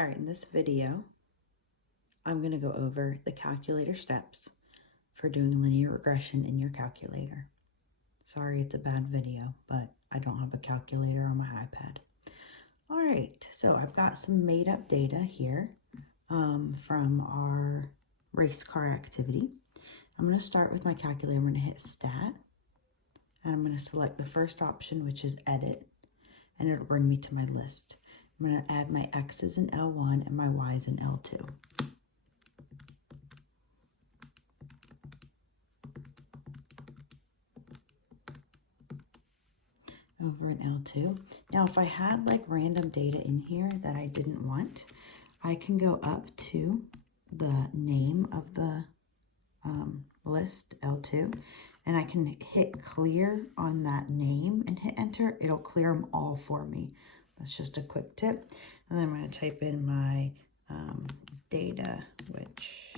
All right, in this video, I'm going to go over the calculator steps for doing linear regression in your calculator. Sorry, it's a bad video, but I don't have a calculator on my iPad. All right, so I've got some made up data here from our race car activity. I'm going to start with my calculator. I'm going to hit Stat, and I'm going to select the first option, which is Edit, and it'll bring me to my list. I'm going to add my X's in L1 and my Y's in L2. Over in L2. Now, if I had like random data in here that I didn't want, I can go up to the name of the list, L2, and I can hit clear on that name and hit enter. It'll clear them all for me. That's just a quick tip. And then I'm going to type in my data, which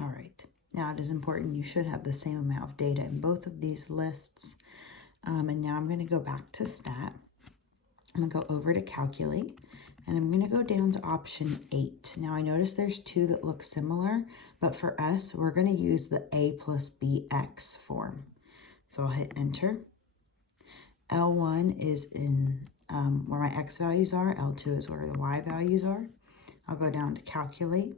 all right. Now it is important you should have the same amount of data in both of these lists. And now I'm going to go back to Stat. I'm going to go over to Calculate, and I'm going to go down to option 8. Now I notice there's two that look similar, but for us, we're going to use the A plus BX form. So I'll hit Enter. L1 is in where my X values are. L2 is where the Y values are. I'll go down to Calculate,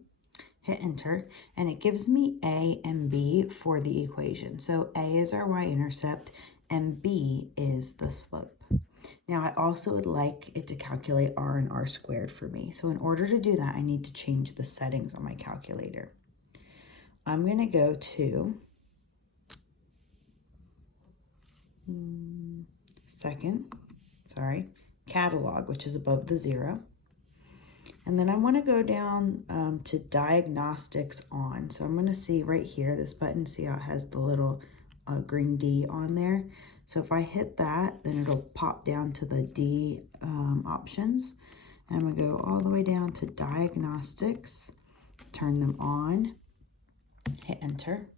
hit Enter, and it gives me A and B for the equation. So A is our y-intercept, and B is the slope. Now, I also would like it to calculate R and R squared for me. So in order to do that, I need to change the settings on my calculator. I'm going to go to catalog, which is above the 0. And then I want to go down to diagnostics on. So I'm going to see right here, this button, see how it has the little green D on there. So if I hit that, then it'll pop down to the D options. And I'm going to go all the way down to diagnostics, turn them on, hit enter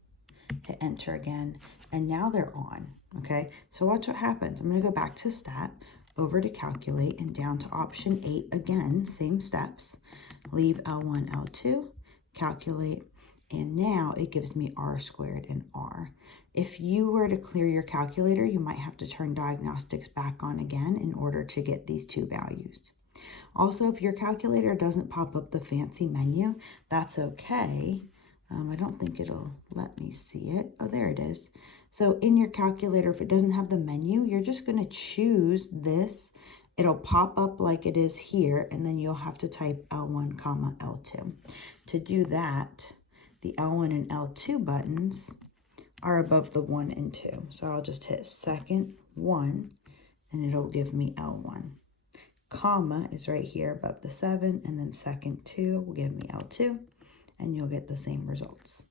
again, and now they're on. Okay, so watch what happens. I'm going to go back to Stat, over to Calculate, and down to option 8 again, same steps. Leave L1, L2, Calculate, and now it gives me R squared and R. If you were to clear your calculator, you might have to turn diagnostics back on again in order to get these two values. Also, if your calculator doesn't pop up the fancy menu, that's okay. I don't think it'll let me see it. Oh, there it is. So in your calculator, if it doesn't have the menu, you're just going to choose this. It'll pop up like it is here, and then you'll have to type L1, L2. To do that, the L1 and L2 buttons are above the 1 and 2. So I'll just hit second 1, and it'll give me L1. Comma is right here above the 7, and then second 2 will give me L2, and you'll get the same results.